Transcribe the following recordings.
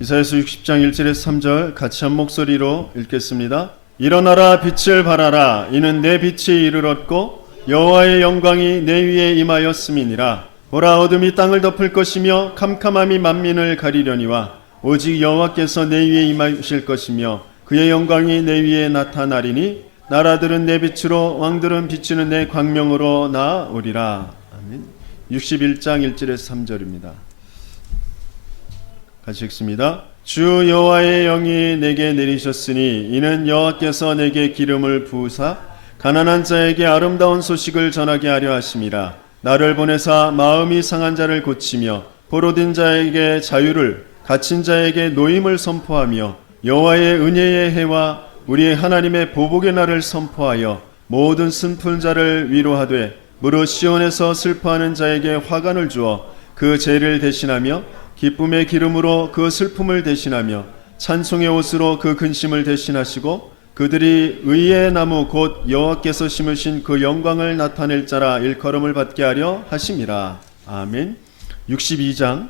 이사야서 60장 1절에서 3절 같이 한 목소리로 읽겠습니다. 일어나라 빛을 발하라 이는 내 빛이 이르렀고 여호와의 영광이 내 위에 임하였음이니라. 보라 어둠이 땅을 덮을 것이며 캄캄함이 만민을 가리려니와 오직 여호와께서 내 위에 임하실 것이며 그의 영광이 내 위에 나타나리니 나라들은 내 빛으로 왕들은 비추는 내 광명으로 나오리라. 아멘. 61장 1절에서 3절입니다. 같이 읽습니다. 주 여호와의 영이 내게 내리셨으니 이는 여호와께서 내게 기름을 부으사 가난한 자에게 아름다운 소식을 전하게 하려 하심이라. 나를 보내사 마음이 상한 자를 고치며 포로된 자에게 자유를 갇힌 자에게 노임을 선포하며 여호와의 은혜의 해와 우리의 하나님의 보복의 날을 선포하여 모든 슬픈 자를 위로하되 무릇 시온에서 슬퍼하는 자에게 화관을 주어 그 죄를 대신하며 기쁨의 기름으로 그 슬픔을 대신하며 찬송의 옷으로 그 근심을 대신하시고 그들이 의의 나무 곧 여호와께서 심으신 그 영광을 나타낼 자라 일컬음을 받게 하려 하심이라. 아멘. 62장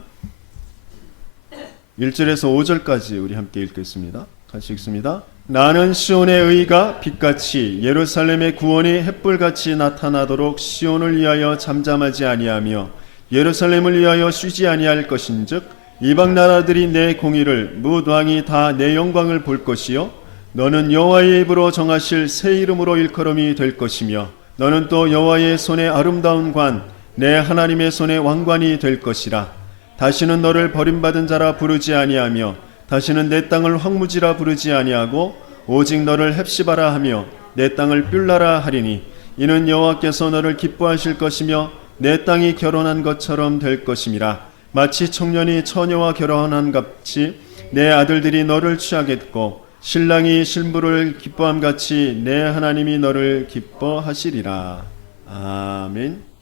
1절에서 5절까지 우리 함께 읽겠습니다. 같이 읽습니다. 나는 시온의 의가 빛같이 예루살렘의 구원이 햇불같이 나타나도록 시온을 위하여 잠잠하지 아니하며 예루살렘을 위하여 쉬지 아니할 것인즉 이방 나라들이 내 공의를 뭇 왕이 다 내 영광을 볼 것이요 너는 여호와의 입으로 정하실 새 이름으로 일컬음이 될 것이며 너는 또 여호와의 손의 아름다운 관 내 하나님의 손의 왕관이 될 것이라. 다시는 너를 버림받은 자라 부르지 아니하며 다시는 내 땅을 황무지라 부르지 아니하고 오직 너를 헵시바라 하며 내 땅을 뷸라라 하리니 이는 여호와께서 너를 기뻐하실 것이며 내 땅이 결혼한 것처럼 될 것임이라. 마치 청년이 처녀와 결혼한 같이 내 아들들이 너를 취하겠고 신랑이 신부를 기뻐함 같이 내 하나님이 너를 기뻐하시리라. 아멘.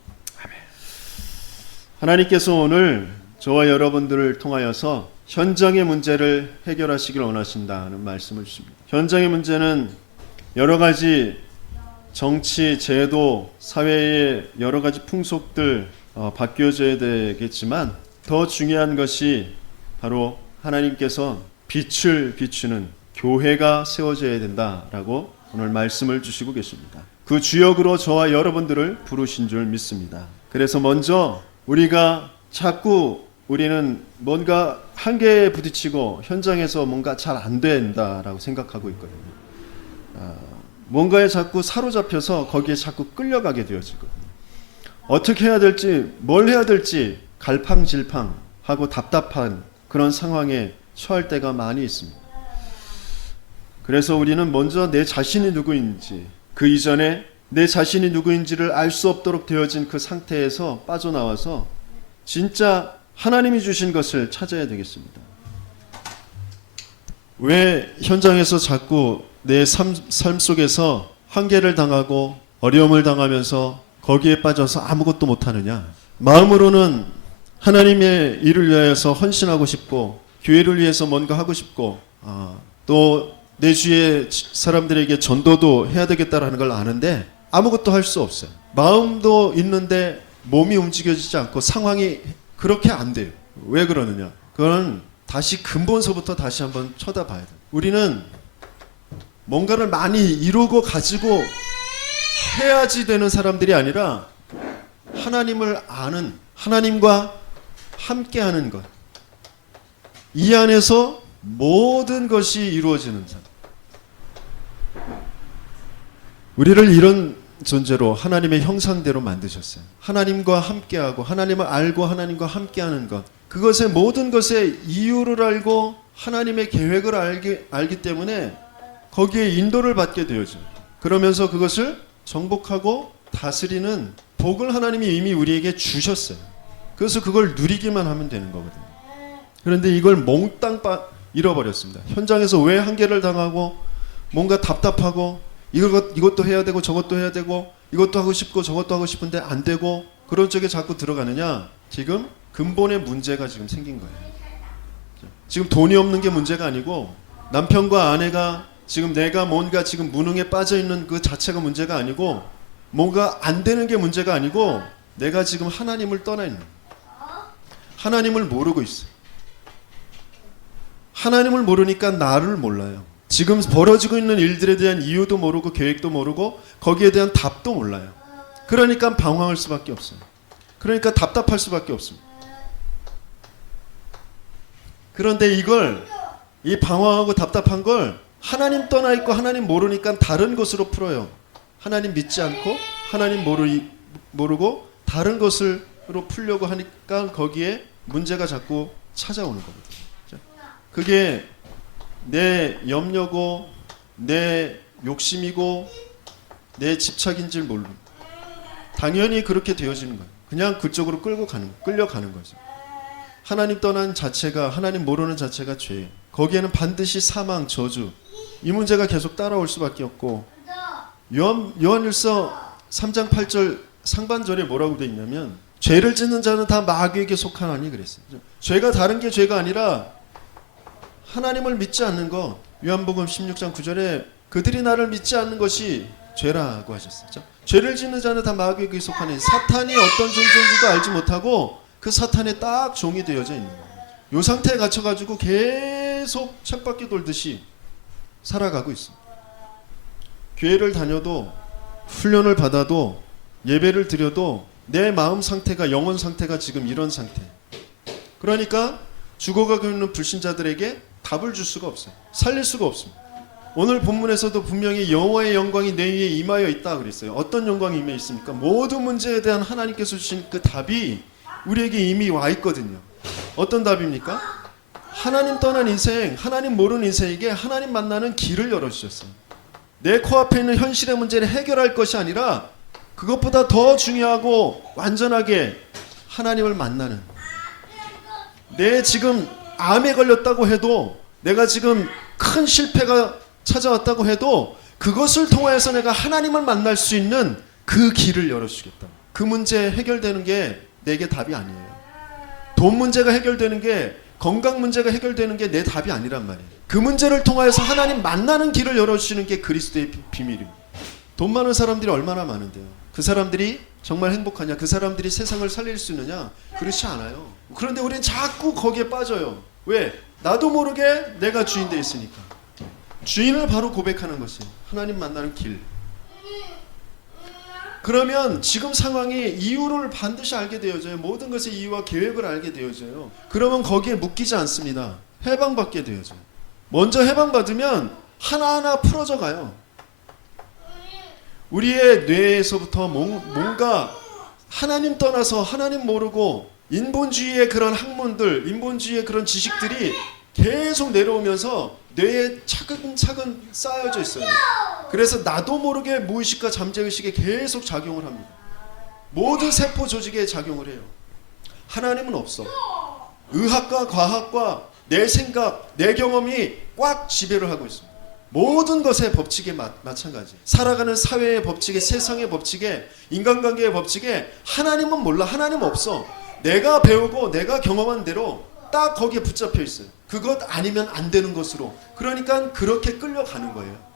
하나님께서 오늘 저와 여러분들을 통하여서 현장의 문제를 해결하시길 원하신다는 말씀을 주십니다. 현장의 문제는 여러 가지 정치, 제도, 사회의 여러 가지 풍속들 바뀌어져야 되겠지만 더 중요한 것이 바로 하나님께서 빛을 비추는 교회가 세워져야 된다라고 오늘 말씀을 주시고 계십니다. 그 주역으로 저와 여러분들을 부르신 줄 믿습니다. 그래서 먼저 우리가 자꾸 우리는 뭔가 한계에 부딪히고 현장에서 뭔가 잘 안 된다라고 생각하고 있거든요. 뭔가에 자꾸 사로잡혀서 거기에 자꾸 끌려가게 되어지거든요. 어떻게 해야 될지 뭘 해야 될지 갈팡질팡하고 답답한 그런 상황에 처할 때가 많이 있습니다. 그래서 우리는 먼저 내 자신이 누구인지 그 이전에 내 자신이 누구인지를 알 수 없도록 되어진 그 상태에서 빠져나와서 진짜 하나님이 주신 것을 찾아야 되겠습니다. 왜 현장에서 자꾸 내 삶 속에서 한계를 당하고 어려움을 당하면서 거기에 빠져서 아무것도 못하느냐? 마음으로는 하나님의 일을 위하여서 헌신하고 싶고 교회를 위해서 뭔가 하고 싶고 또 내 주위의 사람들에게 전도도 해야 되겠다라는 걸 아는데 아무것도 할 수 없어요. 마음도 있는데 몸이 움직여지지 않고 상황이 그렇게 안 돼요. 왜 그러느냐? 그건 다시 근본서부터 다시 한번 쳐다봐야 돼요. 우리는 뭔가를 많이 이루고 가지고 해야지 되는 사람들이 아니라 하나님을 아는, 하나님과 함께하는 것, 이 안에서 모든 것이 이루어지는 사람. 우리를 이런 존재로 하나님의 형상대로 만드셨어요. 하나님과 함께하고 하나님을 알고 하나님과 함께하는 것, 그것의 모든 것의 이유를 알고 하나님의 계획을 알기 때문에 거기에 인도를 받게 되어져. 그러면서 그것을 정복하고 다스리는 복을 하나님이 이미 우리에게 주셨어요. 그래서 그걸 누리기만 하면 되는 거거든요. 그런데 이걸 몽땅 잃어버렸습니다. 현장에서 왜 한계를 당하고 뭔가 답답하고 이것도 해야 되고 저것도 해야 되고 이것도 하고 싶고 저것도 하고 싶은데 안 되고 그런 쪽에 자꾸 들어가느냐? 지금 근본의 문제가 지금 생긴 거예요. 지금 돈이 없는 게 문제가 아니고 남편과 아내가 지금 내가 뭔가 지금 무능에 빠져 있는 그 자체가 문제가 아니고 뭔가 안 되는 게 문제가 아니고 내가 지금 하나님을 떠나 있는, 하나님을 모르고 있어요. 하나님을 모르니까 나를 몰라요. 지금 벌어지고 있는 일들에 대한 이유도 모르고 계획도 모르고 거기에 대한 답도 몰라요. 그러니까 방황할 수밖에 없어요. 그러니까 답답할 수밖에 없습니다. 그런데 이 방황하고 답답한 걸 하나님 떠나 있고 하나님 모르니까 다른 것으로 풀어요. 하나님 믿지 않고 하나님 모르고 다른 것으로 풀려고 하니까 거기에 문제가 자꾸 찾아오는 거거든요. 그게 내 염려고 내 욕심이고 내 집착인 줄 모르는, 당연히 그렇게 되어지는 거예요. 그냥 그쪽으로 끌려가는 거죠. 하나님 떠난 자체가, 하나님 모르는 자체가 죄예요. 거기에는 반드시 사망, 저주, 이 문제가 계속 따라올 수밖에 없고, 요한일서 3장 8절 상반절에 뭐라고 돼 있냐면, 죄를 짓는 자는 다 마귀에게 속하나니 그랬어요. 죄가 다른 게 죄가 아니라 하나님을 믿지 않는 것. 요한복음 16장 9절에 그들이 나를 믿지 않는 것이 죄라고 하셨어요. 죄를 짓는 자는 다 마귀에게 속하니, 사탄이 어떤 존재인지도 알지 못하고 그 사탄에 딱 종이 되어져 있는 거예요. 이 상태에 갇혀가지고 계속 쳇바퀴 돌듯이 살아가고 있습니다. 교회를 다녀도 훈련을 받아도 예배를 드려도 내 마음 상태가, 영혼 상태가 지금 이런 상태. 그러니까 죽어가고 있는 불신자들에게 답을 줄 수가 없어요. 살릴 수가 없습니다. 오늘 본문에서도 분명히 여호와의 영광이 내 위에 임하여 있다 그랬어요. 어떤 영광이 임해 있습니까? 모든 문제에 대한 하나님께서 주신 그 답이 우리에게 이미 와 있거든요. 어떤 답입니까? 하나님 떠난 인생, 하나님 모르는 인생에게 하나님 만나는 길을 열어주셨어요. 내 코앞에 있는 현실의 문제를 해결할 것이 아니라 그것보다 더 중요하고 완전하게 하나님을 만나는, 내 지금 암에 걸렸다고 해도, 내가 지금 큰 실패가 찾아왔다고 해도 그것을 통해서 내가 하나님을 만날 수 있는 그 길을 열어주겠다. 그 문제 해결되는 게 내게 답이 아니에요. 돈 문제가 해결되는 게, 건강 문제가 해결되는 게 내 답이 아니란 말이에요. 그 문제를 통해서 하나님 만나는 길을 열어주시는 게 그리스도의 비밀입니다. 돈 많은 사람들이 얼마나 많은데요. 그 사람들이 정말 행복하냐? 그 사람들이 세상을 살릴 수 있느냐? 그렇지 않아요. 그런데 우리는 자꾸 거기에 빠져요. 왜? 나도 모르게 내가 주인 돼 있으니까. 주인을 바로 고백하는 것이 하나님 만나는 길. 그러면 지금 상황이 이유를 반드시 알게 되어져요. 모든 것의 이유와 계획을 알게 되어져요. 그러면 거기에 묶이지 않습니다. 해방받게 되어져요. 먼저 해방받으면 하나하나 풀어져 가요. 우리의 뇌에서부터 뭔가 하나님 떠나서 하나님 모르고 인본주의의 그런 학문들, 인본주의의 그런 지식들이 계속 내려오면서 뇌에 차근차근 쌓여져 있어요. 그래서 나도 모르게 무의식과 잠재의식에 계속 작용을 합니다. 모든 세포 조직에 작용을 해요. 하나님은 없어. 의학과 과학과 내 생각, 내 경험이 꽉 지배를 하고 있습니다. 모든 것의 법칙에 마찬가지. 살아가는 사회의 법칙에, 세상의 법칙에, 인간관계의 법칙에 하나님은 몰라. 하나님 없어. 내가 배우고 내가 경험한 대로 딱 거기에 붙잡혀 있어요. 그것 아니면 안 되는 것으로. 그러니까 그렇게 끌려가는 거예요.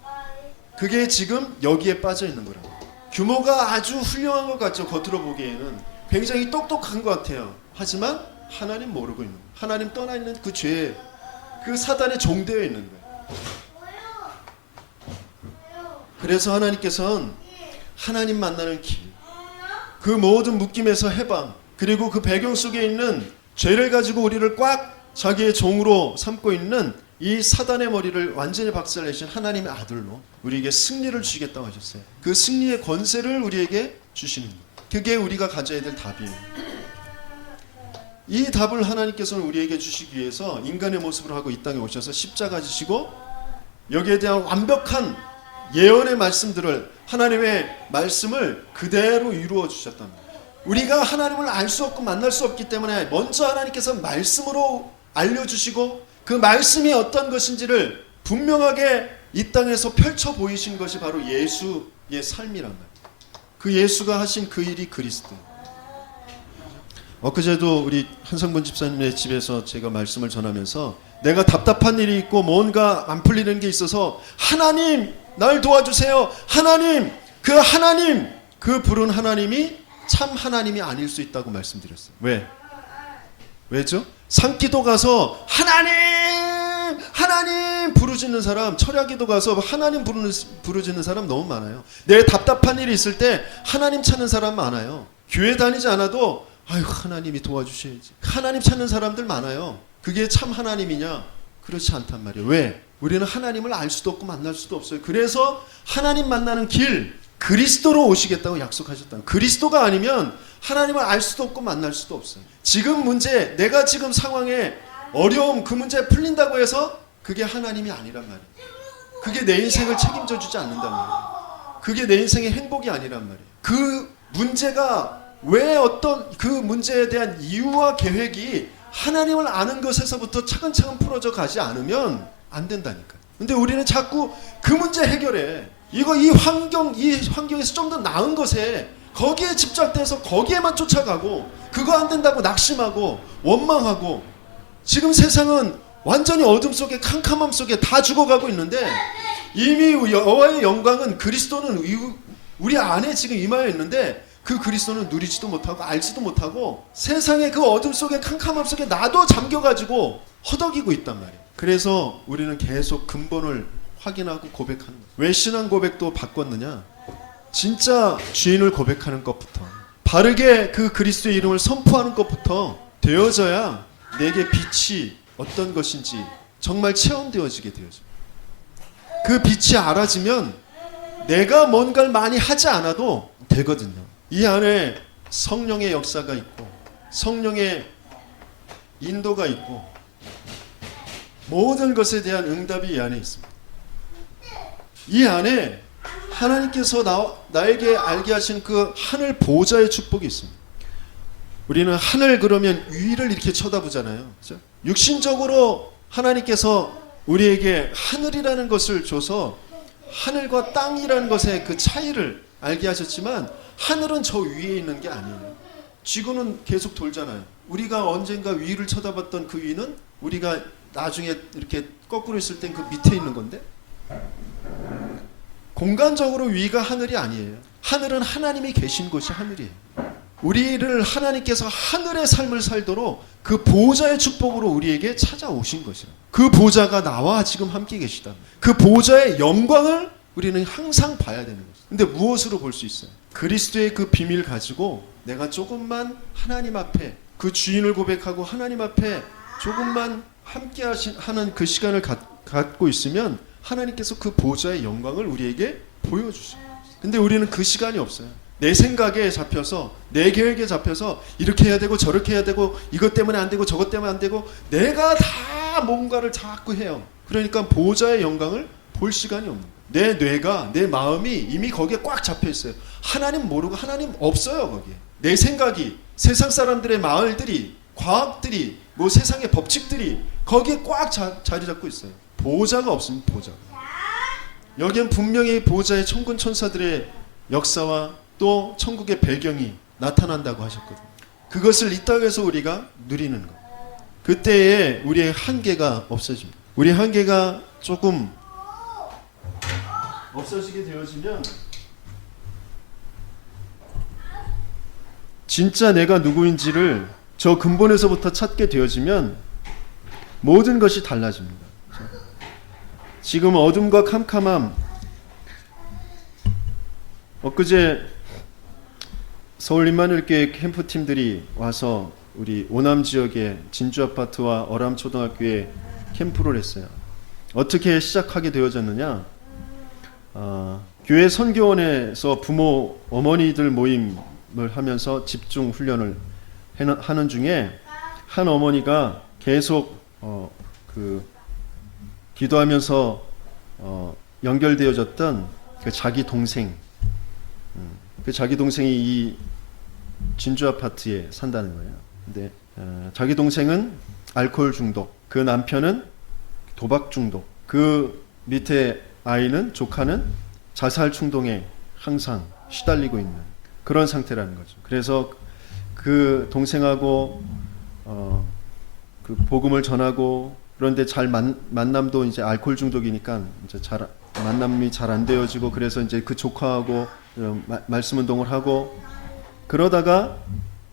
그게 지금 여기에 빠져 있는 거라고. 규모가 아주 훌륭한 것 같죠. 겉으로 보기에는 굉장히 똑똑한 것 같아요. 하지만 하나님 모르고 있는 거예요. 하나님 떠나 있는 그 죄에, 그 사단에 종되어 있는 거예요. 그래서 하나님께서는 하나님 만나는 길, 그 모든 묶임에서 해방, 그리고 그 배경 속에 있는 죄를 가지고 우리를 꽉 자기의 종으로 삼고 있는 이 사단의 머리를 완전히 박살내신 하나님의 아들로 우리에게 승리를 주시겠다고 하셨어요. 그 승리의 권세를 우리에게 주시는 것, 그게 우리가 가져야 될 답이에요. 이 답을 하나님께서는 우리에게 주시기 위해서 인간의 모습을 하고 이 땅에 오셔서 십자가 지시고 여기에 대한 완벽한 예언의 말씀들을, 하나님의 말씀을 그대로 이루어 주셨답니다. 우리가 하나님을 알 수 없고 만날 수 없기 때문에 먼저 하나님께서 말씀으로 알려주시고 그 말씀이 어떤 것인지를 분명하게 이 땅에서 펼쳐 보이신 것이 바로 예수의 삶이란 말이에요. 그 예수가 하신 그 일이 그리스도. 엊그제도 우리 한성본 집사님의 집에서 제가 말씀을 전하면서 내가 답답한 일이 있고 뭔가 안 풀리는 게 있어서 하나님 날 도와주세요. 하나님, 그 부른 하나님이 참 하나님이 아닐 수 있다고 말씀드렸어요. 왜죠? 산기도 가서 하나님 하나님 부르짖는 사람, 철야기도 가서 하나님 부르짖는 사람 너무 많아요. 내 답답한 일이 있을 때 하나님 찾는 사람 많아요. 교회 다니지 않아도 아유 하나님이 도와주셔야지. 하나님 찾는 사람들 많아요. 그게 참 하나님이냐? 그렇지 않단 말이에요. 왜? 우리는 하나님을 알 수도 없고 만날 수도 없어요. 그래서 하나님 만나는 길, 그리스도로 오시겠다고 약속하셨다. 그리스도가 아니면 하나님을 알 수도 없고 만날 수도 없어요. 지금 문제, 내가 지금 상황에 어려움, 그 문제 풀린다고 해서 그게 하나님이 아니란 말이에요. 그게 내 인생을 책임져 주지 않는단 말이에요. 그게 내 인생의 행복이 아니란 말이에요. 그 문제가 왜 어떤 그 문제에 대한 이유와 계획이 하나님을 아는 것에서부터 차근차근 풀어져 가지 않으면 안 된다니까요. 근데 우리는 자꾸 그 문제 해결해. 이 환경에서 좀 더 나은 것에 거기에 집착돼서 거기에만 쫓아가고 그거 안 된다고 낙심하고 원망하고 지금 세상은 완전히 어둠 속에 캄캄함 속에 다 죽어가고 있는데 이미 여호와의 영광은 그리스도는 우리 안에 지금 임하여 있는데 그 그리스도는 누리지도 못하고 알지도 못하고 세상의 그 어둠 속에 캄캄함 속에 나도 잠겨가지고 허덕이고 있단 말이에요. 그래서 우리는 계속 근본을 확인하고 고백하는 거예요. 왜 신앙 고백도 바꿨느냐? 진짜 주인을 고백하는 것부터 바르게 그 그리스도의 이름을 선포하는 것부터 되어져야 내게 빛이 어떤 것인지 정말 체험되어지게 되어져. 그 빛이 알아지면 내가 뭔가를 많이 하지 않아도 되거든요. 이 안에 성령의 역사가 있고 성령의 인도가 있고 모든 것에 대한 응답이 이 안에 있습니다. 이 안에 하나님께서 나에게 알게 하신 그 하늘 보좌의 축복이 있습니다. 우리는 하늘 그러면 위를 이렇게 쳐다보잖아요. 그렇죠? 육신적으로 하나님께서 우리에게 하늘이라는 것을 줘서 하늘과 땅이라는 것의 그 차이를 알게 하셨지만 하늘은 저 위에 있는 게 아니에요. 지구는 계속 돌잖아요. 우리가 언젠가 위를 쳐다봤던 그 위는 우리가 나중에 이렇게 거꾸로 있을 땐 그 밑에 있는 건데 공간적으로 위가 하늘이 아니에요. 하늘은 하나님이 계신 곳이 하늘이에요. 우리를 하나님께서 하늘의 삶을 살도록 그 보좌의 축복으로 우리에게 찾아오신 것이에요. 그 보좌가 나와 지금 함께 계시다. 그 보좌의 영광을 우리는 항상 봐야 되는 것이에요. 근데 무엇으로 볼 수 있어요? 그리스도의 그 비밀 가지고 내가 조금만 하나님 앞에 그 주인을 고백하고 하나님 앞에 조금만 함께 하는 그 시간을 갖고 있으면 하나님께서 그 보좌의 영광을 우리에게 보여주셔요. 근데 우리는 그 시간이 없어요. 내 생각에 잡혀서 내 계획에 잡혀서 이렇게 해야 되고 저렇게 해야 되고 이것 때문에 안 되고 저것 때문에 안 되고 내가 다 뭔가를 자꾸 해요. 그러니까 보좌의 영광을 볼 시간이 없는 거예요. 내 뇌가 내 마음이 이미 거기에 꽉 잡혀 있어요. 하나님 모르고 하나님 없어요. 거기에 내 생각이 세상 사람들의 말들이 과학들이 뭐 세상의 법칙들이 거기에 꽉 자리 잡고 있어요. 보좌가 없습니다. 보좌가. 여기엔 분명히 보좌의 천군 천사들의 역사와 또 천국의 배경이 나타난다고 하셨거든요. 그것을 이 땅에서 우리가 누리는 것. 그때에 우리의 한계가 없어집니다. 우리 한계가 조금 없어지게 되어지면 진짜 내가 누구인지를 저 근본에서부터 찾게 되어지면 모든 것이 달라집니다. 지금 어둠과 캄캄함, 엊그제 서울 임마누엘교회 캠프팀들이 와서 우리 오남 지역의 진주아파트와 어람초등학교에 캠프를 했어요. 어떻게 시작하게 되어졌느냐? 교회 선교원에서 부모 어머니들 모임을 하면서 집중 훈련을 하는 중에 한 어머니가 계속 기도하면서 연결되어졌던 그 자기 동생, 그 자기 동생이 이 진주 아파트에 산다는 거예요. 근데 자기 동생은 알코올 중독, 그 남편은 도박 중독, 그 밑에 아이는 조카는 자살 충동에 항상 시달리고 있는 그런 상태라는 거죠. 그래서 그 동생하고 그 복음을 전하고 그런데 잘 만남도 이제 알코올 중독이니까 이제 만남이 잘 안 되어지고 그래서 이제 그 조카하고 말씀 운동을 하고 그러다가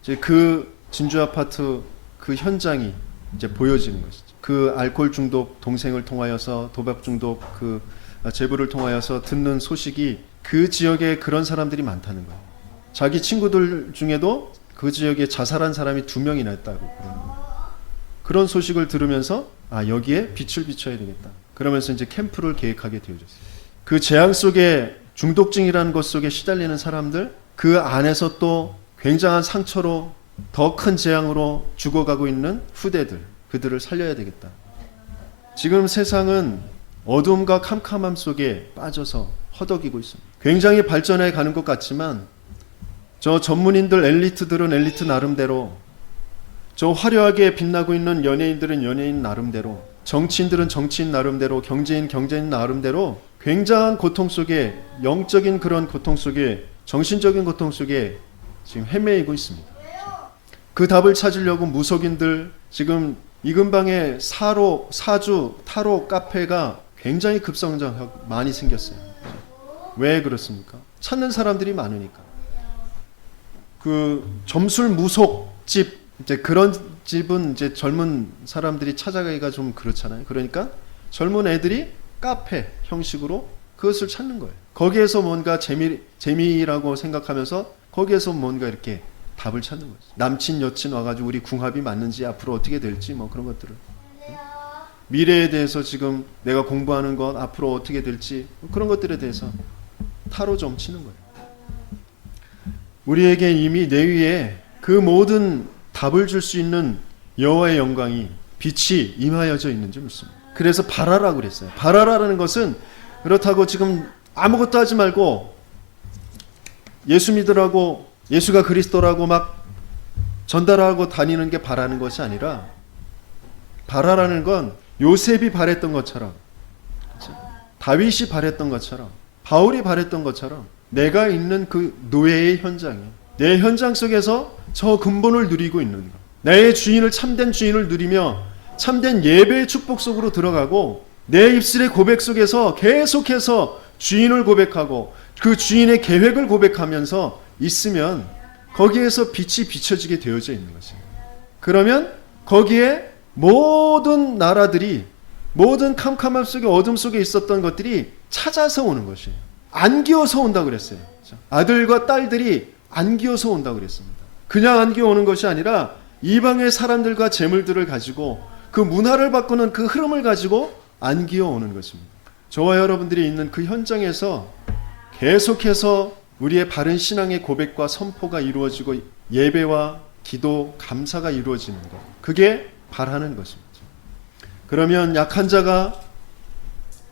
이제 그 진주 아파트 그 현장이 이제 보여지는 것이죠. 그 알코올 중독 동생을 통하여서 도박 중독 그 제부를 통하여서 듣는 소식이 그 지역에 그런 사람들이 많다는 거예요. 자기 친구들 중에도 그 지역에 자살한 사람이 2명이나 있다고 그러는 거예요. 그런 소식을 들으면서 여기에 빛을 비춰야 되겠다. 그러면서 이제 캠프를 계획하게 되어졌어요. 그 재앙 속에 중독증이라는 것 속에 시달리는 사람들, 그 안에서 또 굉장한 상처로 더 큰 재앙으로 죽어가고 있는 후대들, 그들을 살려야 되겠다. 지금 세상은 어둠과 캄캄함 속에 빠져서 허덕이고 있습니다. 굉장히 발전해 가는 것 같지만 저 전문인들, 엘리트들은 엘리트 나름대로, 저 화려하게 빛나고 있는 연예인들은 연예인 나름대로, 정치인들은 정치인 나름대로, 경제인 나름대로 굉장한 고통 속에, 영적인 그런 고통 속에, 정신적인 고통 속에 지금 헤매이고 있습니다. 그 답을 찾으려고 무속인들, 지금 이 근방에 사주, 타로 카페가 굉장히 급성장하고 많이 생겼어요. 왜 그렇습니까? 찾는 사람들이 많으니까. 그 점술 무속집, 이제 그런 집은 이제 젊은 사람들이 찾아가기가 좀 그렇잖아요. 그러니까 젊은 애들이 카페 형식으로 그것을 찾는 거예요. 거기에서 뭔가 재미라고 생각하면서 거기에서 뭔가 이렇게 답을 찾는 거죠. 남친 여친 와가지고 우리 궁합이 맞는지 앞으로 어떻게 될지 뭐 그런 것들을, 미래에 대해서 지금 내가 공부하는 것 앞으로 어떻게 될지 그런 것들에 대해서 타로 좀 치는 거예요. 우리에게 이미 내 위에 그 모든 답을 줄 수 있는 여호와의 영광이 빛이 임하여져 있는 줄 믿습니다. 그래서 바라라고 그랬어요. 바라라는 것은 그렇다고 지금 아무것도 하지 말고 예수 믿으라고, 예수가 그리스도라고 막 전달하고 다니는 게 바라는 것이 아니라, 바라라는 건 요셉이 바랬던 것처럼, 그렇죠? 다윗이 바랬던 것처럼, 바울이 바랬던 것처럼 내가 있는 그 노예의 현장에, 내 현장 속에서 저 근본을 누리고 있는 것, 내 주인을, 참된 주인을 누리며 참된 예배의 축복 속으로 들어가고 내 입술의 고백 속에서 계속해서 주인을 고백하고 그 주인의 계획을 고백하면서 있으면 거기에서 빛이 비춰지게 되어져 있는 것이에요. 그러면 거기에 모든 나라들이, 모든 캄캄함 속에, 어둠 속에 있었던 것들이 찾아서 오는 것이에요. 안기어서 온다고 그랬어요. 아들과 딸들이 안기어서 온다고 그랬습니다. 그냥 안기어 오는 것이 아니라 이방의 사람들과 재물들을 가지고 그 문화를 바꾸는 그 흐름을 가지고 안기어 오는 것입니다. 저와 여러분들이 있는 그 현장에서 계속해서 우리의 바른 신앙의 고백과 선포가 이루어지고 예배와 기도, 감사가 이루어지는 것, 그게 바라는 것입니다. 그러면 약한 자가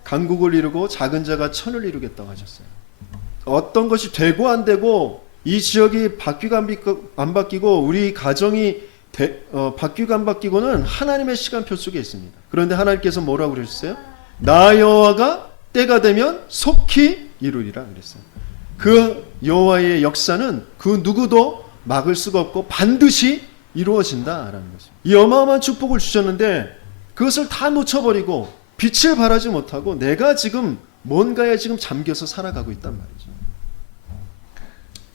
강국을 이루고 작은 자가 천을 이루겠다고 하셨어요. 어떤 것이 되고 안 되고, 이 지역이 바뀌고 안 바뀌고, 우리 가정이 바뀌고 안 바뀌고는 하나님의 시간표 속에 있습니다. 그런데 하나님께서 뭐라고 그러셨어요? 나 여호와가 때가 되면 속히 이루리라 그랬어요. 그 여호와의 역사는 그 누구도 막을 수가 없고 반드시 이루어진다라는 것입니다. 이 어마어마한 축복을 주셨는데 그것을 다 놓쳐버리고 빛을 발하지 못하고 내가 지금 뭔가에 지금 잠겨서 살아가고 있단 말이죠.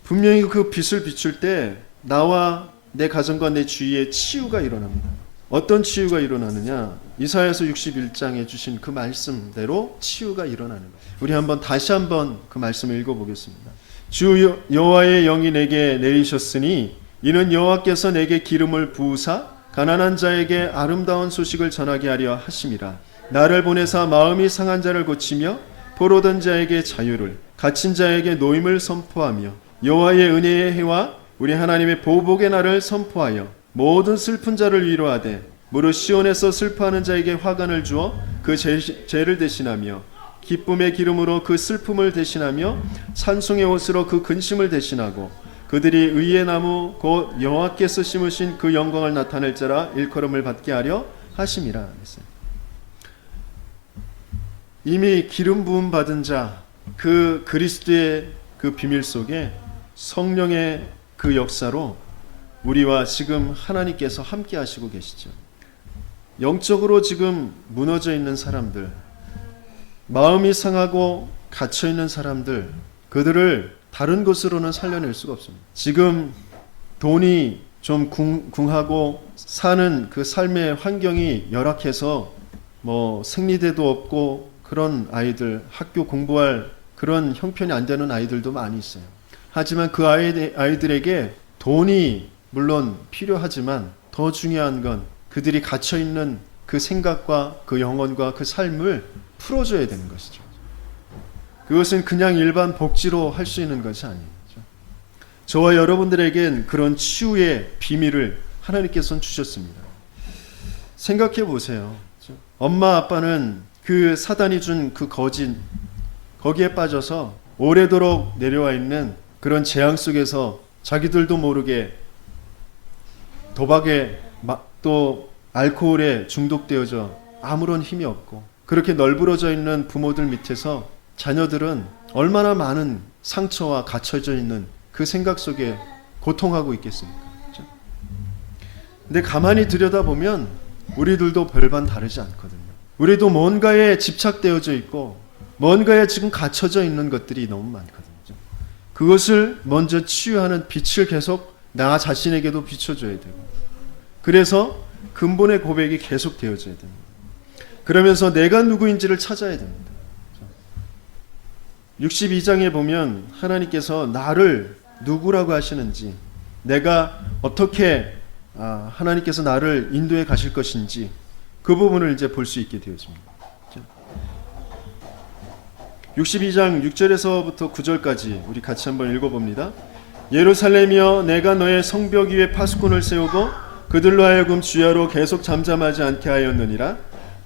분명히 그 빛을 비출 때 나와 내 가정과 내 주위에 치유가 일어납니다. 어떤 치유가 일어나느냐? 이사야서 61장에 주신 그 말씀대로 치유가 일어나는 거예요. 우리 다시 한번 그 말씀을 읽어보겠습니다. 주 여호와의 영이 내게 내리셨으니 이는 여호와께서 내게 기름을 부으사 가난한 자에게 아름다운 소식을 전하게 하려 하심이라. 나를 보내사 마음이 상한 자를 고치며 포로된 자에게 자유를, 갇힌 자에게 노임을 선포하며 여호와의 은혜의 해와 우리 하나님의 보복의 날을 선포하여 모든 슬픈 자를 위로하되 무릇 시온에서 슬퍼하는 자에게 화관을 주어 그 죄를 대신하며 기쁨의 기름으로 그 슬픔을 대신하며 찬송의 옷으로 그 근심을 대신하고 그들이 의의 나무 곧 여호와께서 심으신 그 영광을 나타낼 자라 일컬음을 받게 하려 하심이라 했어요. 이미 기름 부음 받은 자, 그 그리스도의 그 비밀 속에 성령의 그 역사로 우리와 지금 하나님께서 함께 하시고 계시죠. 영적으로 지금 무너져 있는 사람들, 마음이 상하고 갇혀 있는 사람들, 그들을 다른 곳으로는 살려낼 수가 없습니다. 지금 돈이 좀 궁하고 사는 그 삶의 환경이 열악해서 뭐 생리대도 없고 그런 아이들, 학교 공부할 그런 형편이 안 되는 아이들도 많이 있어요. 하지만 그 아이들에게 돈이 물론 필요하지만 더 중요한 건 그들이 갇혀 있는 그 생각과 그 영혼과 그 삶을 풀어줘야 되는 것이죠. 그것은 그냥 일반 복지로 할 수 있는 것이 아니죠. 저와 여러분들에겐 그런 치유의 비밀을 하나님께서는 주셨습니다. 생각해 보세요. 엄마 아빠는 그 사단이 준 그 거기에 빠져서 오래도록 내려와 있는 그런 재앙 속에서 자기들도 모르게 도박에 또 알코올에 중독되어져 아무런 힘이 없고 그렇게 널브러져 있는 부모들 밑에서 자녀들은 얼마나 많은 상처와 갇혀져 있는 그 생각 속에 고통하고 있겠습니까? 그렇죠? 근데 가만히 들여다보면 우리들도 별반 다르지 않거든요. 우리도 뭔가에 집착되어져 있고 뭔가에 지금 갇혀져 있는 것들이 너무 많거든요. 그것을 먼저 치유하는 빛을 계속 나 자신에게도 비춰줘야 되고 그래서 근본의 고백이 계속 되어져야 됩니다. 그러면서 내가 누구인지를 찾아야 됩니다. 62장에 보면 하나님께서 나를 누구라고 하시는지 내가 어떻게 하나님께서 나를 인도해 가실 것인지 그 부분을 이제 볼 수 있게 되어집니다. 62장 6절에서부터 9절까지 우리 같이 한번 읽어봅니다. 예루살렘이여 내가 너의 성벽 위에 파수꾼을 세우고 그들로 하여금 주야로 계속 잠잠하지 않게 하였느니라.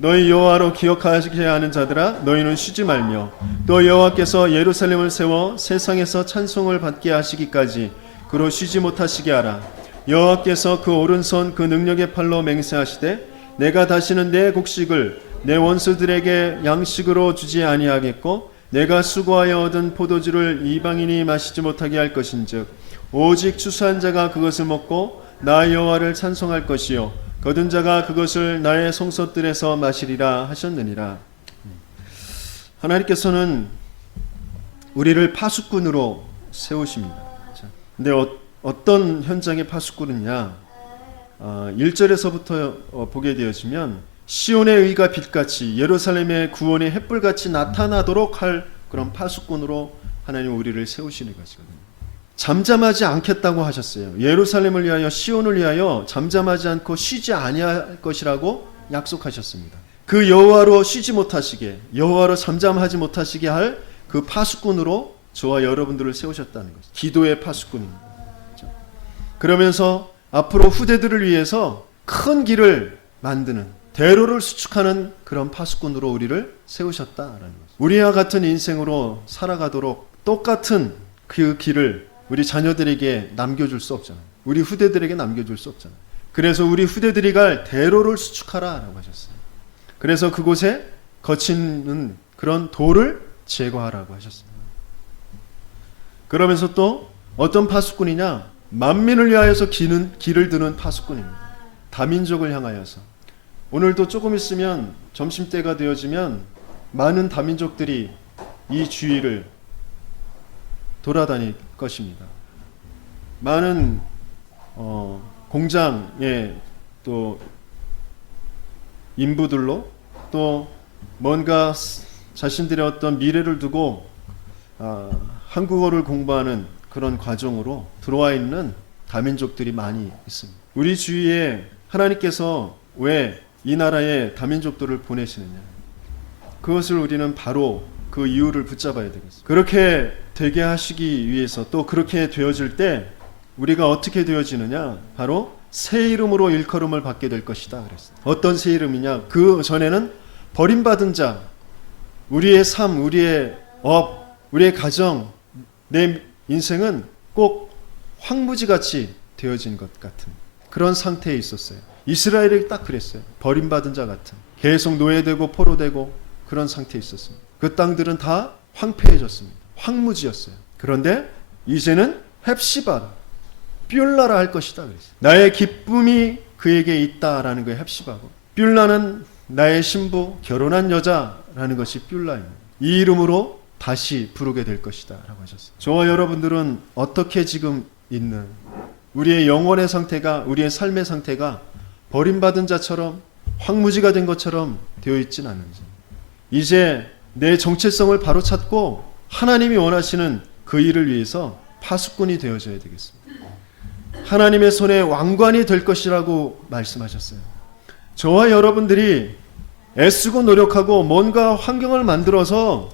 너희 여호와로 기억하게 하는 자들아 너희는 쉬지 말며 또 여호와께서 예루살렘을 세워 세상에서 찬송을 받게 하시기까지 그로 쉬지 못하시게 하라. 여호와께서 그 오른손 그 능력의 팔로 맹세하시되 내가 다시는 내 곡식을 내 원수들에게 양식으로 주지 아니하겠고 내가 수고하여 얻은 포도주를 이방인이 마시지 못하게 할 것인즉 오직 추수한 자가 그것을 먹고 나 여호와를 찬송할 것이요 거둔 자가 그것을 나의 송곳들에서 마시리라 하셨느니라. 하나님께서는 우리를 파수꾼으로 세우십니다. 근데 어떤 현장의 파수꾼이냐? 1절에서부터 보게 되어지면 시온의 의가 빛같이 예루살렘의 구원의 햇불같이 나타나도록 할 그런 파수꾼으로 하나님 우리를 세우시는 것이거든요. 잠잠하지 않겠다고 하셨어요. 예루살렘을 위하여 시온을 위하여 잠잠하지 않고 쉬지 아니할 것이라고 약속하셨습니다. 그 여호와로 쉬지 못하시게 여호와로 잠잠하지 못하시게 할 그 파수꾼으로 저와 여러분들을 세우셨다는 것이죠. 기도의 파수꾼입니다. 그러면서 앞으로 후대들을 위해서 큰 길을 만드는 대로를 수축하는 그런 파수꾼으로 우리를 세우셨다라는 거죠. 우리와 같은 인생으로 살아가도록 똑같은 그 길을 우리 자녀들에게 남겨줄 수 없잖아요. 우리 후대들에게 남겨줄 수 없잖아요. 그래서 우리 후대들이 갈 대로를 수축하라라고 하셨어요. 그래서 그곳에 거치는 그런 돌을 제거하라고 하셨습니다. 그러면서 또 어떤 파수꾼이냐? 만민을 위하여서 길을 드는 파수꾼입니다. 다민족을 향하여서. 오늘도 조금 있으면 점심때가 되어지면 많은 다민족들이 이 주위를 돌아다닐 것입니다. 많은 공장의 또 인부들로 또 뭔가 자신들의 어떤 미래를 두고 한국어를 공부하는 그런 과정으로 들어와 있는 다민족들이 많이 있습니다. 우리 주위에 하나님께서 왜 이 나라에 다민족들을 보내시느냐? 그것을 우리는 바로 그 이유를 붙잡아야 되겠습니다. 그렇게 되게 하시기 위해서 또 그렇게 되어질 때 우리가 어떻게 되어지느냐? 바로 새 이름으로 일컬음을 받게 될 것이다 그랬어요. 어떤 새 이름이냐? 그 전에는 버림받은 자, 우리의 삶, 우리의 업, 우리의 가정, 내 인생은 꼭 황무지같이 되어진 것 같은 그런 상태에 있었어요. 이스라엘이 딱 그랬어요. 버림받은 자 같은 계속 노예되고 포로되고 그런 상태에 있었습니다. 그 땅들은 다 황폐해졌습니다. 황무지였어요. 그런데 이제는 헵시바라, 뷸라라 할 것이다 그랬어요. 나의 기쁨이 그에게 있다라는 거예요. 헵시바고 뷸라는 나의 신부, 결혼한 여자라는 것이 뷸라입니다. 이 이름으로 다시 부르게 될 것이다 라고 하셨어요. 저와 여러분들은 어떻게 지금 있는 우리의 영혼의 상태가, 우리의 삶의 상태가 버림받은 자처럼 황무지가 된 것처럼 되어 있진 않은지, 이제 내 정체성을 바로 찾고 하나님이 원하시는 그 일을 위해서 파수꾼이 되어져야 되겠습니다. 하나님의 손에 왕관이 될 것이라고 말씀하셨어요. 저와 여러분들이 애쓰고 노력하고 뭔가 환경을 만들어서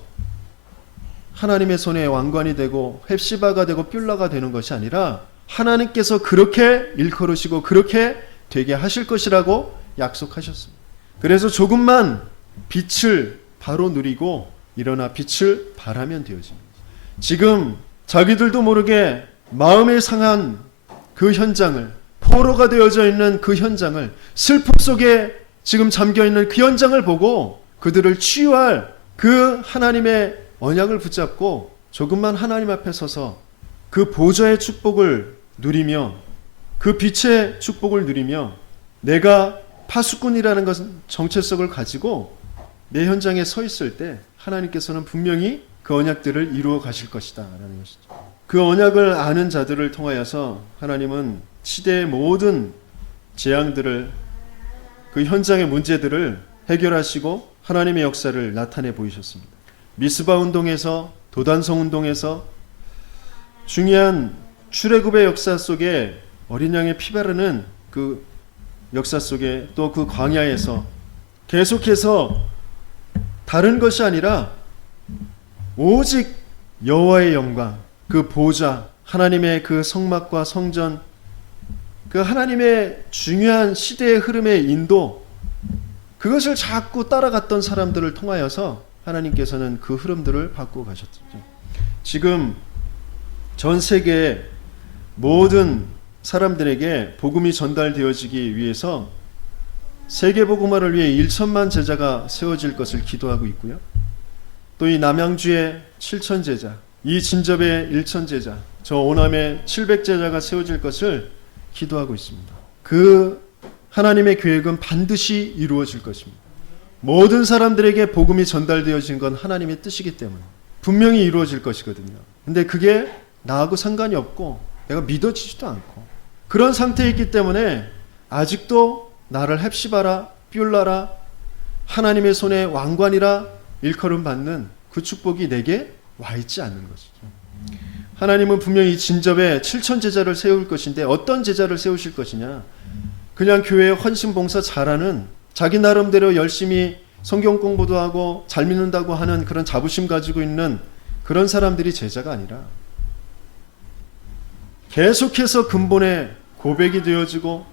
하나님의 손에 왕관이 되고 헵시바가 되고 뷸라가 되는 것이 아니라 하나님께서 그렇게 일컬으시고 그렇게 되게 하실 것이라고 약속하셨습니다. 그래서 조금만 빛을 바로 누리고 일어나 빛을 발하면 되어집니다. 지금 자기들도 모르게 마음에 상한 그 현장을, 포로가 되어져 있는 그 현장을, 슬픔 속에 지금 잠겨있는 그 현장을 보고 그들을 치유할 그 하나님의 언약을 붙잡고 조금만 하나님 앞에 서서 그 보좌의 축복을 누리며 그 빛의 축복을 누리며 내가 파수꾼이라는 것은 정체성을 가지고 내 현장에 서 있을 때 하나님께서는 분명히 그 언약들을 이루어 가실 것이다 라는 것이죠. 그 언약을 아는 자들을 통하여서 하나님은 시대의 모든 재앙들을, 그 현장의 문제들을 해결하시고 하나님의 역사를 나타내 보이셨습니다. 미스바 운동에서, 도단성 운동에서, 중요한 출애굽의 역사 속에 어린 양의 피 바르는 그 역사 속에, 또 그 광야에서 계속해서 다른 것이 아니라 오직 여호와의 영광, 그 보좌, 하나님의 그 성막과 성전, 그 하나님의 중요한 시대의 흐름의 인도, 그것을 자꾸 따라갔던 사람들을 통하여서 하나님께서는 그 흐름들을 바꾸어 가셨죠. 지금 전 세계의 모든 사람들에게 복음이 전달되어지기 위해서 세계복음화를 위해 1천만 제자가 세워질 것을 기도하고 있고요. 또 이 남양주의 7천 제자, 이 진접의 1천 제자, 저 오남의 700제자가 세워질 것을 기도하고 있습니다. 그 하나님의 계획은 반드시 이루어질 것입니다. 모든 사람들에게 복음이 전달되어진 건 하나님의 뜻이기 때문에 분명히 이루어질 것이거든요. 근데 그게 나하고 상관이 없고 내가 믿어지지도 않고 그런 상태에 있기 때문에 아직도 나를 헵시바라, 뷸라라, 하나님의 손에 왕관이라 일컬음 받는 그 축복이 내게 와 있지 않는 것이죠. 하나님은 분명히 진접에 7천 제자를 세울 것인데 어떤 제자를 세우실 것이냐? 그냥 교회에 헌신봉사 잘하는, 자기 나름대로 열심히 성경 공부도 하고 잘 믿는다고 하는 그런 자부심 가지고 있는 그런 사람들이 제자가 아니라 계속해서 근본에 고백이 되어지고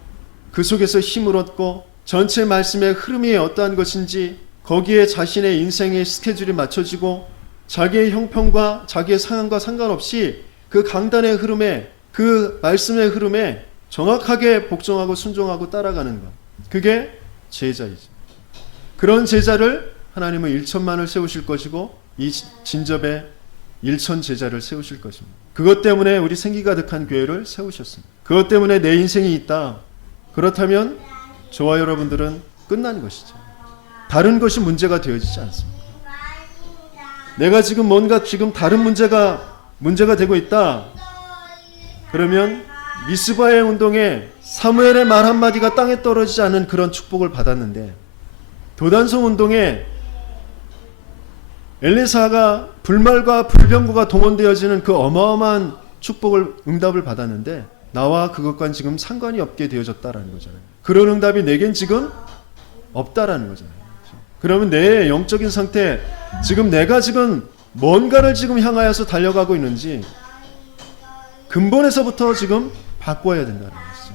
그 속에서 힘을 얻고 전체 말씀의 흐름이 어떠한 것인지 거기에 자신의 인생의 스케줄이 맞춰지고 자기의 형편과 자기의 상황과 상관없이 그 강단의 흐름에, 그 말씀의 흐름에 정확하게 복종하고 순종하고 따라가는 것, 그게 제자이죠. 그런 제자를 하나님은 1천만을 세우실 것이고 이 진접에 1천 제자를 세우실 것입니다. 그것 때문에 우리 생기 가득한 교회를 세우셨습니다. 그것 때문에 내 인생이 있다. 그렇다면 저와 여러분들은 끝난 것이죠. 다른 것이 문제가 되어지지 않습니다. 내가 지금 뭔가 지금 다른 문제가 되고 있다. 그러면 미스바의 운동에 사무엘의 말 한마디가 땅에 떨어지지 않은 그런 축복을 받았는데, 도단성 운동에 엘리사가 불말과 불병거가 동원되어지는 그 어마어마한 축복을, 응답을 받았는데 나와 그것과는 지금 상관이 없게 되어졌다라는 거잖아요. 그런 응답이 내겐 지금 없다라는 거잖아요. 그러면 내 영적인 상태, 지금 내가 지금 뭔가를 지금 향하여서 달려가고 있는지 근본에서부터 지금 바꿔야 된다는 것이죠.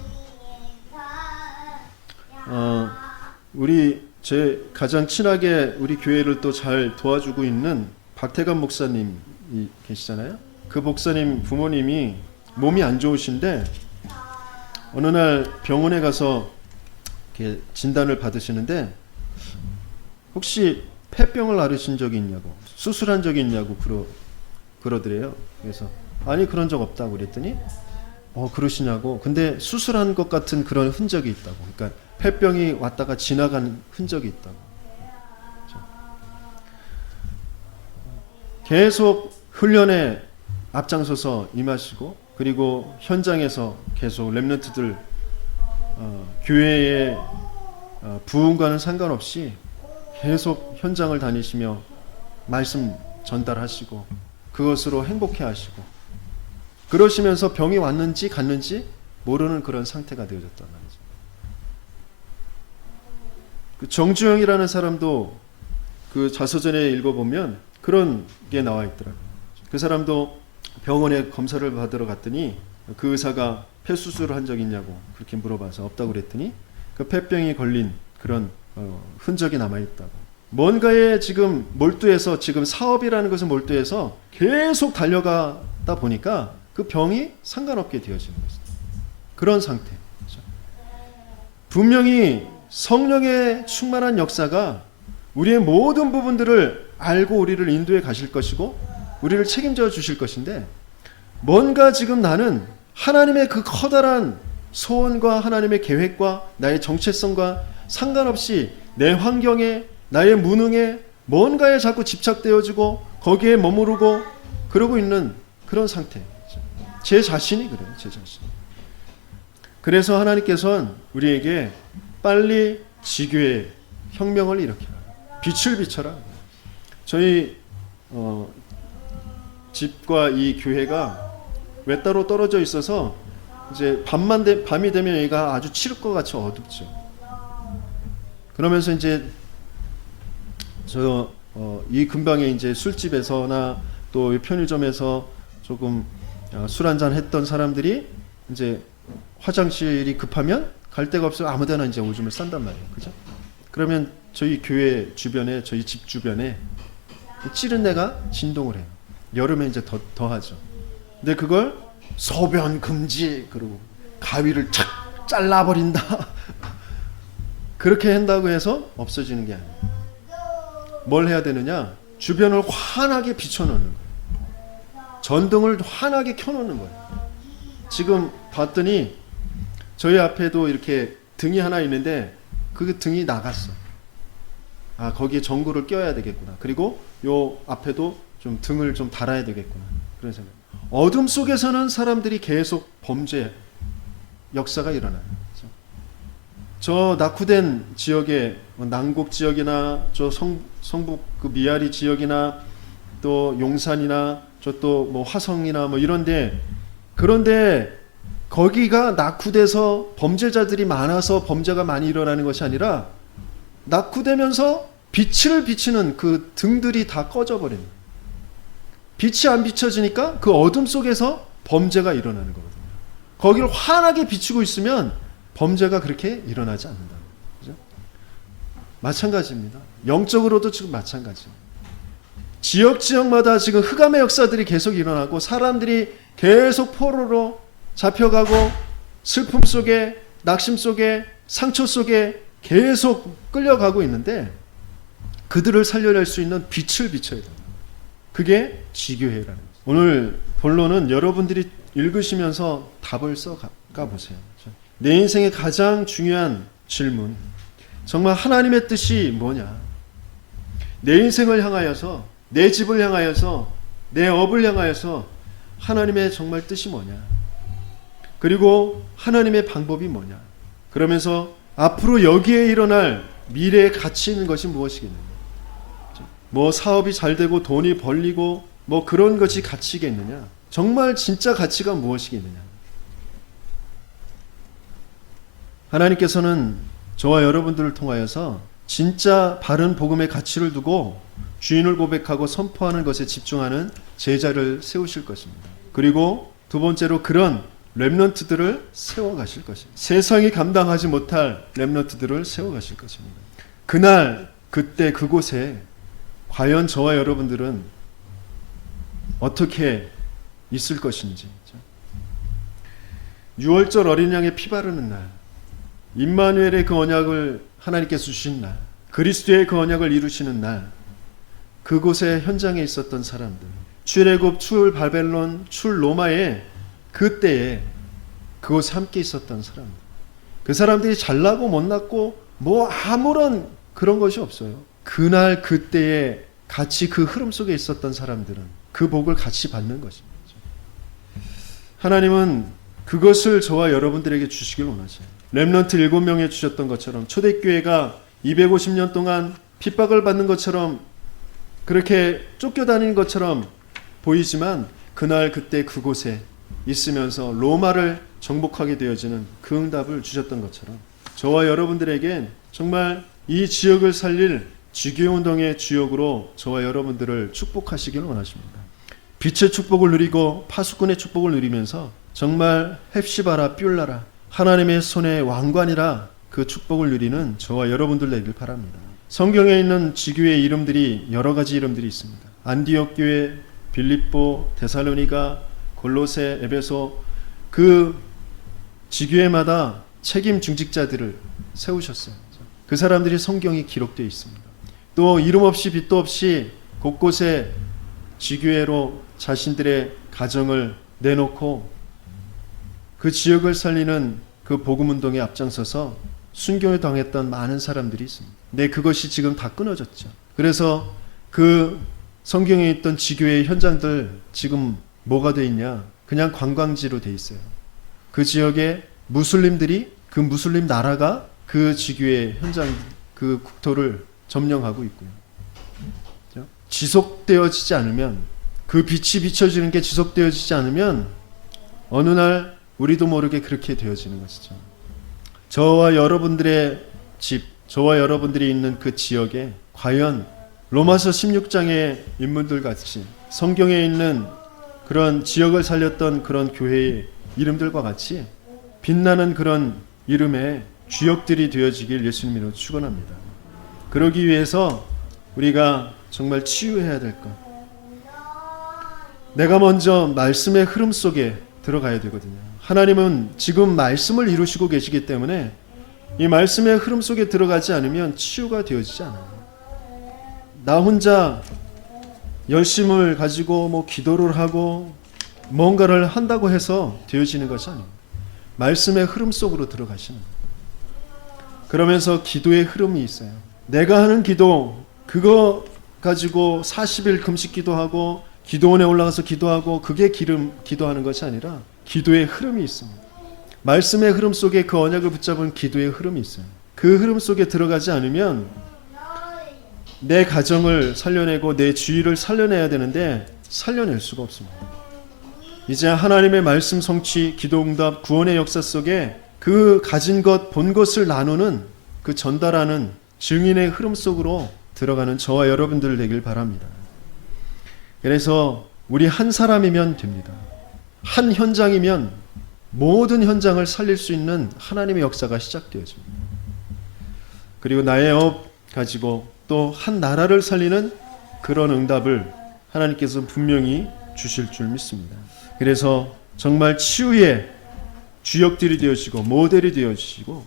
제 가장 친하게 우리 교회를 또 잘 도와주고 있는 박태감 목사님이 계시잖아요. 그 목사님 부모님이 몸이 안 좋으신데 어느 날 병원에 가서 이렇게 진단을 받으시는데 혹시 폐병을 앓으신 적이 있냐고, 수술한 적이 있냐고 그러더래요. 그래서 아니 그런 적 없다고 그랬더니 그러시냐고. 근데 수술한 것 같은 그런 흔적이 있다고. 그러니까 폐병이 왔다가 지나간 흔적이 있다고. 계속 훈련에 앞장서서 임하시고 그리고 현장에서 계속 렘넌트들 교회의 부흥과는 상관없이 계속 현장을 다니시며 말씀 전달하시고 그것으로 행복해 하시고 그러시면서 병이 왔는지 갔는지 모르는 그런 상태가 되어졌단 말이죠. 그 정주영이라는 사람도 그 자서전에 읽어보면 그런 게 나와 있더라고요. 그 사람도 병원에 검사를 받으러 갔더니 그 의사가 폐수술을 한 적 있냐고 그렇게 물어봐서 없다고 그랬더니 그 폐병이 걸린 그런 흔적이 남아있다고. 뭔가에 지금 몰두해서 지금 사업이라는 것을 몰두해서 계속 달려가다 보니까 그 병이 상관없게 되어지는 것이죠. 그런 상태. 그렇죠? 분명히 성령의 충만한 역사가 우리의 모든 부분들을 알고 우리를 인도해 가실 것이고 우리를 책임져 주실 것인데 뭔가 지금 나는 하나님의 그 커다란 소원과 하나님의 계획과 나의 정체성과 상관없이 내 환경에 나의 무능에 뭔가에 자꾸 집착되어지고 거기에 머무르고 그러고 있는 그런 상태. 제 자신이 그래요. 제 자신. 그래서 하나님께서는 우리에게 빨리 지교의 혁명을 일으켜라. 빛을 비춰라. 저희 집과 이 교회가 외따로 떨어져 있어서 이제 밤이 되면 여기가 아주 칠흑과 같이 어둡죠. 그러면서 이제 이 근방에 이제 술집에서나 또 편의점에서 조금 술 한잔 했던 사람들이 이제 화장실이 급하면 갈 데가 없어서 아무데나 이제 오줌을 싼단 말이에요. 그죠? 그러면 저희 교회 주변에 저희 집 주변에 찌른내가 진동을 해요. 여름에 이제 더 하죠. 근데 그걸 소변 금지 그러고 가위를 착 잘라버린다 그렇게 한다고 해서 없어지는 게 아니에요. 뭘 해야 되느냐? 주변을 환하게 비춰놓는 거예요. 전등을 환하게 켜놓는 거예요. 지금 봤더니 저희 앞에도 이렇게 등이 하나 있는데 그 등이 나갔어. 아, 거기에 전구를 껴야 되겠구나. 그리고 요 앞에도 좀 등을 좀 달아야 되겠구나. 그런 생각. 어둠 속에서는 사람들이 계속 범죄 역사가 일어나요. 그렇죠? 저 낙후된 지역에 남곡 지역이나 저 성북 그 미아리 지역이나 또 용산이나 저 또 뭐 화성이나 뭐 이런데 그런데 거기가 낙후돼서 범죄자들이 많아서 범죄가 많이 일어나는 것이 아니라 낙후되면서 빛을 비치는 그 등들이 다 꺼져버리는 거예요. 빛이 안 비춰지니까 그 어둠 속에서 범죄가 일어나는 거거든요. 거기를 환하게 비추고 있으면 범죄가 그렇게 일어나지 않는다. 그죠? 마찬가지입니다. 영적으로도 지금 마찬가지예요. 지역마다 지금 흑암의 역사들이 계속 일어나고 사람들이 계속 포로로 잡혀가고 슬픔 속에 낙심 속에 상처 속에 계속 끌려가고 있는데 그들을 살려낼 수 있는 빛을 비춰야 됩니다. 그게 지교회라는 거죠. 오늘 본론은 여러분들이 읽으시면서 답을 써가 보세요. 내 인생의 가장 중요한 질문, 정말 하나님의 뜻이 뭐냐? 내 인생을 향하여서, 내 집을 향하여서, 내 업을 향하여서 하나님의 정말 뜻이 뭐냐? 그리고 하나님의 방법이 뭐냐? 그러면서 앞으로 여기에 일어날 미래의 가치 있는 것이 무엇이겠느냐? 뭐 사업이 잘 되고 돈이 벌리고 뭐 그런 것이 가치겠느냐? 정말 진짜 가치가 무엇이겠느냐? 하나님께서는 저와 여러분들을 통하여서 진짜 바른 복음의 가치를 두고 주인을 고백하고 선포하는 것에 집중하는 제자를 세우실 것입니다. 그리고 두 번째로 그런 렘넌트들을 세워가실 것입니다. 세상이 감당하지 못할 렘넌트들을 세워가실 것입니다. 그날 그때 그곳에 과연 저와 여러분들은 어떻게 있을 것인지. 6월절 어린 양의 피 바르는 날, 임마누엘의 그 언약을 하나님께서 주신 날, 그리스도의 그 언약을 이루시는 날, 그곳에 현장에 있었던 사람들, 출애굽, 출 바벨론, 출 로마의 그때에 그곳에 함께 있었던 사람들, 그 사람들이 잘나고 못났고 뭐 아무런 그런 것이 없어요. 그날 그때에 같이 그 흐름 속에 있었던 사람들은 그 복을 같이 받는 것입니다. 하나님은 그것을 저와 여러분들에게 주시길 원하죠. 렘넌트 7명에 주셨던 것처럼 초대교회가 250년 동안 핍박을 받는 것처럼 그렇게 쫓겨다니는 것처럼 보이지만 그날 그때 그곳에 있으면서 로마를 정복하게 되어지는 그 응답을 주셨던 것처럼 저와 여러분들에겐 정말 이 지역을 살릴 지교운동의 주역으로 저와 여러분들을 축복하시길 원하십니다. 빛의 축복을 누리고 파수꾼의 축복을 누리면서 정말 헵시바라 뷸라라 하나님의 손의 왕관이라 그 축복을 누리는 저와 여러분들 되길 바랍니다. 성경에 있는 지교의 이름들이 여러 가지 이름들이 있습니다. 안디옥 교회, 빌립보, 데살로니가, 골로새, 에베소 그 지교회마다 책임 중직자들을 세우셨어요. 그 사람들이 성경에 기록되어 있습니다. 또 이름 없이 빛도 없이 곳곳에 지교회로 자신들의 가정을 내놓고 그 지역을 살리는 그 복음운동에 앞장서서 순교에 당했던 많은 사람들이 있습니다. 근데 그것이 지금 다 끊어졌죠. 그래서 그 성경에 있던 지교회의 현장들 지금 뭐가 돼 있냐? 그냥 관광지로 돼 있어요. 그 지역에 무슬림들이 그 무슬림 나라가 그 지교회 현장 그 국토를 점령하고 있고요. 지속되어지지 않으면 그 빛이 비춰지는 게 지속되어지지 않으면 어느 날 우리도 모르게 그렇게 되어지는 것이죠. 저와 여러분들의 집, 저와 여러분들이 있는 그 지역에 과연 로마서 16장의 인물들 같이 성경에 있는 그런 지역을 살렸던 그런 교회의 이름들과 같이 빛나는 그런 이름의 주역들이 되어지길 예수님으로 축원합니다. 그러기 위해서 우리가 정말 치유해야 될 것. 내가 먼저 말씀의 흐름 속에 들어가야 되거든요. 하나님은 지금 말씀을 이루시고 계시기 때문에 이 말씀의 흐름 속에 들어가지 않으면 치유가 되어지지 않아요. 나 혼자 열심을 가지고 뭐 기도를 하고 뭔가를 한다고 해서 되어지는 것이 아닙니다. 말씀의 흐름 속으로 들어가시는 거예요. 그러면서 기도의 흐름이 있어요. 내가 하는 기도 그거 가지고 40일 금식 기도하고 기도원에 올라가서 기도하고 그게 기도하는 것이 아니라 기도의 흐름이 있습니다. 말씀의 흐름 속에 그 언약을 붙잡은 기도의 흐름이 있어요. 그 흐름 속에 들어가지 않으면 내 가정을 살려내고 내 주위를 살려내야 되는데 살려낼 수가 없습니다. 이제 하나님의 말씀 성취, 기도응답, 구원의 역사 속에 그 가진 것, 본 것을 나누는 그 전달하는 증인의 흐름 속으로 들어가는 저와 여러분들 되길 바랍니다. 그래서 우리 한 사람이면 됩니다. 한 현장이면 모든 현장을 살릴 수 있는 하나님의 역사가 시작되어집니다. 그리고 나의 업 가지고 또 한 나라를 살리는 그런 응답을 하나님께서 분명히 주실 줄 믿습니다. 그래서 정말 치유의 주역들이 되어지고 모델이 되어지고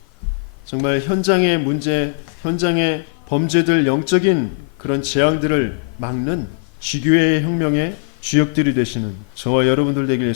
정말 현장의 문제, 현장의 범죄들, 영적인 그런 재앙들을 막는 지교회의 혁명의 주역들이 되시는 저와 여러분들 되길